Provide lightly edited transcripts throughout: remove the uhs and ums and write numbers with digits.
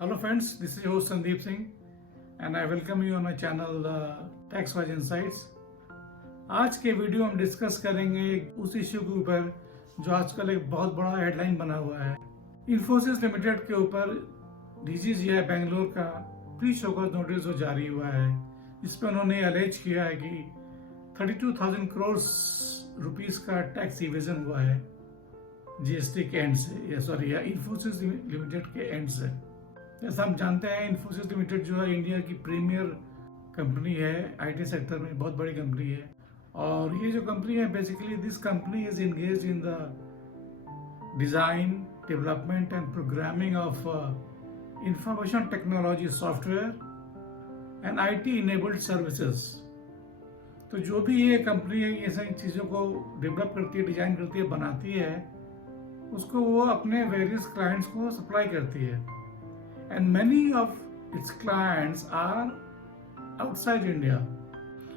Hello friends, this is your host Sandeep Singh and I welcome you on my channel Tax Wise Insights। आज के video हम discuss करेंगे उस issue के ऊपर जो आजकल एक बहुत बड़ा हेडलाइन बना हुआ है। इन्फोसिस लिमिटेड के ऊपर DGGI बेंगलोर का प्री शोकॉज नोटिस जो जारी हुआ है, जिसमें उन्होंने अलेज किया है कि 32,000 करोड़ रुपीस का टैक्स इवेजन हुआ है जीएसटी के एंड से, या इन्फोसिस लिमिटेड के एंड से। जैसा हम जानते हैं, इन्फोसिस लिमिटेड जो है इंडिया की प्रीमियर कंपनी है, आईटी सेक्टर में बहुत बड़ी कंपनी है। और ये जो कंपनी है, basically this company is engage in the design, development and programming of information technology software and IT enabled services. तो जो भी ये कंपनी है, ये सारी चीज़ों को डेवलप करती है, डिजाइन करती है, बनाती है, उसको वो अपने वेरियस क्लाइंट्स को सप्लाई करती है। And many of its clients are outside India.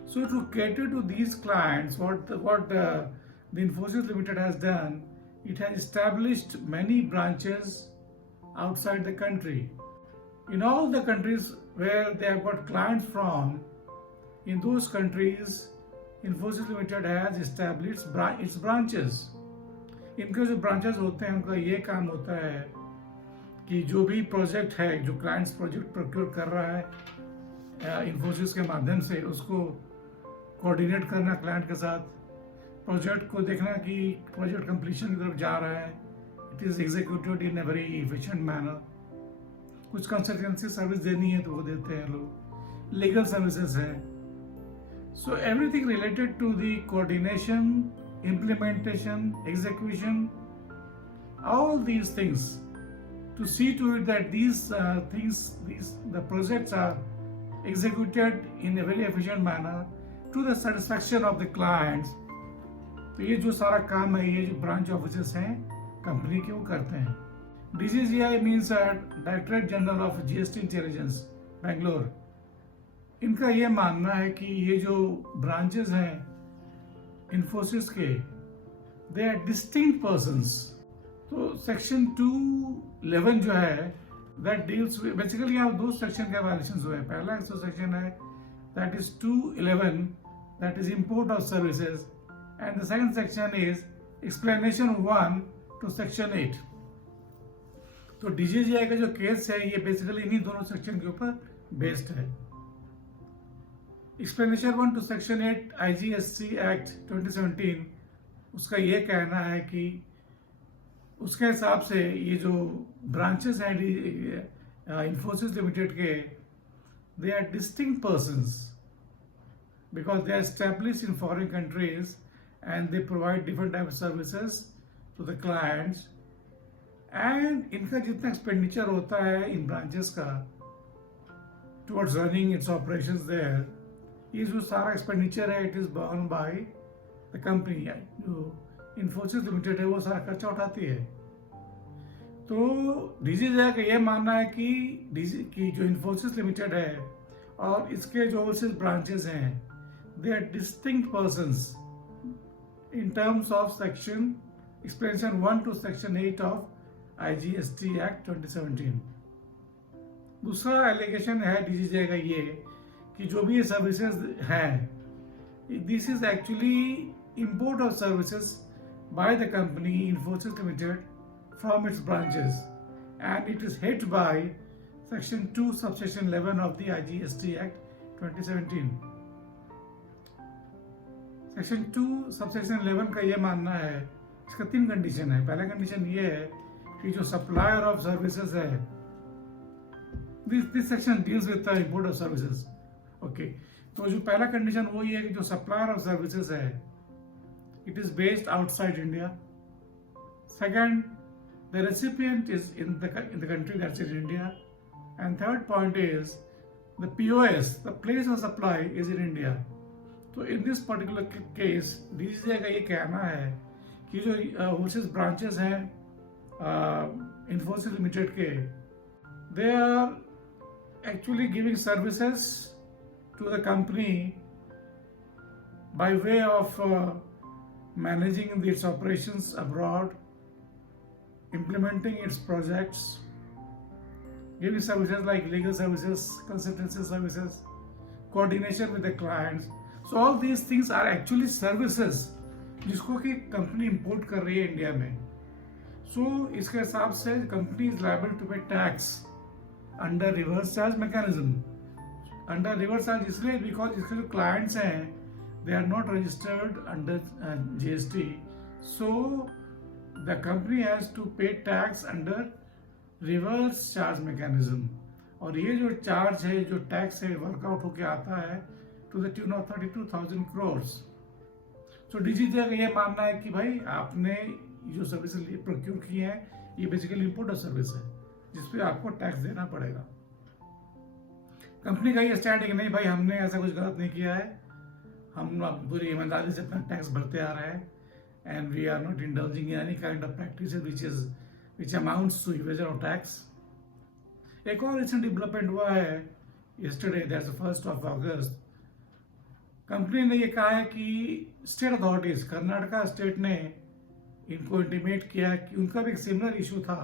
So to cater to these clients, what the Infosys Limited has done, it has established many branches outside the country. In all the countries where they have got clients from, in those countries, Infosys Limited has established its branches. इनके जो branches होते हैं, उनका ये काम होता है कि जो भी प्रोजेक्ट है, जो क्लाइंट्स प्रोजेक्ट प्रोक्योर कर रहा है इन्फोसिस के माध्यम से, उसको कोऑर्डिनेट करना क्लाइंट के साथ, प्रोजेक्ट को देखना कि प्रोजेक्ट कंप्लीशन की तरफ जा रहा है, it is executed in a very efficient manner. कुछ कंसल्टेंसी सर्विस देनी है तो वो देते हैं लोग, लीगल सर्विसेज है। So everything related to the coordination, implementation, execution, all these things, to see to it that these the projects are executed in a very efficient manner to the satisfaction of the clients। तो ये जो सारा काम है, ये जो branch offices हैं company के, वो करते हैं। DGGI means directorate general of GST intelligence Bangalore. इनका ये मानना है कि ये जो ब्रांचेस हैं इन्फोसिस के, दे आर डिस्टिंक्ट पर्सन्स। तो सेक्शन 211 जो है, दैट डील्स बेसिकली यहाँ दो सेक्शन के वायलेशन हुए हैं। पहला जो सेक्शन है that is 211, that is import of services, and the second section is explanation 1 to section 8। तो DGGI का जो केस है, ये बेसिकली इन्हीं दोनों सेक्शन के ऊपर बेस्ड है। Explanation 1 to section 8 IGST act 2017, उसका ये कहना है कि उसके हिसाब से ये जो ब्रांचेस हैं इन्फोसिस लिमिटेड के, they are distinct persons because they are established in foreign countries and they provide different type of services to the clients. And इनका जितना एक्सपेंडिचर होता है इन ब्रांचेस का towards running its operations there, ये जो सारा एक्सपेंडिचर है, it is borne by the company. जो इन्फोसिस लिमिटेड है, वो सारा खर्चा उठाती है। तो DGGI का ये मानना है कि जो इन्फोसिस लिमिटेड है और इसके जो ओवरसीज ब्रांचेस हैं, they are distinct persons in terms of section explanation 1 to section 8 of IGST act 2017। दूसरा एलिगेशन है DGGI का ये कि जो भी ये सर्विसेज हैं, this is actually import of services by the company Infosys limited from its branches, and it is hit by section 2 subsection 11 of the IGST act 2017। Section 2 subsection 11 का ये मानना है, इसका 3 कंडीशन है। पहला कंडीशन ये है कि जो सप्लायर ऑफ सर्विसेज है, this section deals with the import of services. Okay, तो जो पहला कंडीशन वो ये है कि जो सप्लायर ऑफ सर्विसेज है, it is based outside India. Second, the recipient is in the country that's in India. And third point is the POS, the place of supply is in India. तो in this particular case DGGI का ये कहना है कि जो overseas branches हैं Infosys limited के, they are actually giving services to the company by way of managing its operations abroad, implementing its projects, giving services like legal services, consultancy services, coordination with the clients. So all these things are actually services जिसको कि company import कर रही है India में. So इसके हिसाब से company is liable to पे tax under reverse charge mechanism. Under reverse charge इसलिए बिकॉज इसके जो क्लाइंट्स हैं they are not registered under GST, so the company has to pay tax under reverse charge mechanism. और ये जो charge है, जो टैक्स है, वर्कआउट होके आता है to the tune of 32,000 crores. So DGCI का ये मानना है कि भाई आपने जो सर्विस प्रोक्योर की है ये बेसिकली इम्पोर्ट सर्विस है जिसपे आपको टैक्स देना पड़ेगा. कंपनी का ये स्टैंड है कि नहीं भाई हमने ऐसा कुछ गलत नहीं किया है, हम पूरी ईमानदारी से अपना टैक्स भरते आ रहे हैं and we are not indulging in any kind of practices which amounts to evasion of tax. एक और रिसेंट डेवलपमेंट हुआ है yesterday, that's the 1st of August. Company ने ये कहा है कि स्टेट अथॉरिटीज, कर्नाटका स्टेट ने इनको इंटीमेट किया कि उनका भी एक सिमिलर इशू था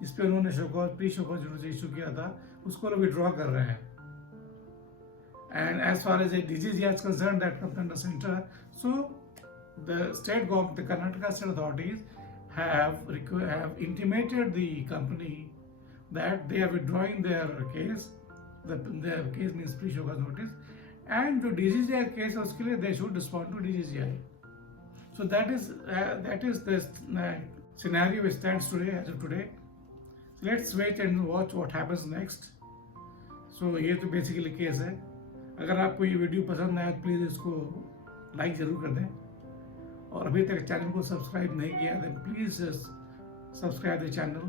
जिस पे उन्होंने प्री शोकॉज नोटिस इशू किया था, उसको विड्रॉ कर रहे हैं. And as far as the DGCA is concerned, that comes under center. So the state government, the Karnataka state authorities have intimated the company that they are withdrawing their case. Their case means pre-show notice, and the DGCA case उसके लिए they should respond to DGCA. So that is the scenario which stands today as of today. So let's wait and watch what happens next. So ये तो basically case है. अगर आपको ये video पसंद आया तो प्लीज़ इसको लाइक ज़रूर कर दें, और अभी तक चैनल को सब्सक्राइब नहीं किया then please subscribe the channel,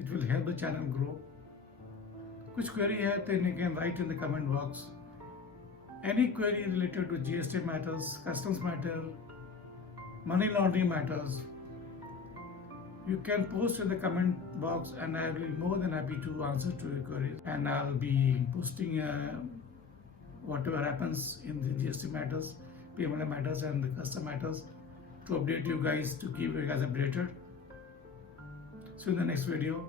it will help the channel grow. कुछ क्वेरी है तो you can write in the comment box. Any query related to GST matters, customs matter, money laundering matters, you can post in the comment box and I will be more than happy to answer to your queries, and I'll be posting whatever happens in the GST matters, payment matters and the custom matters to update you guys, to keep you guys updated. See you in the next video.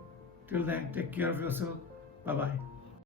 Till then, take care of yourself. Bye bye.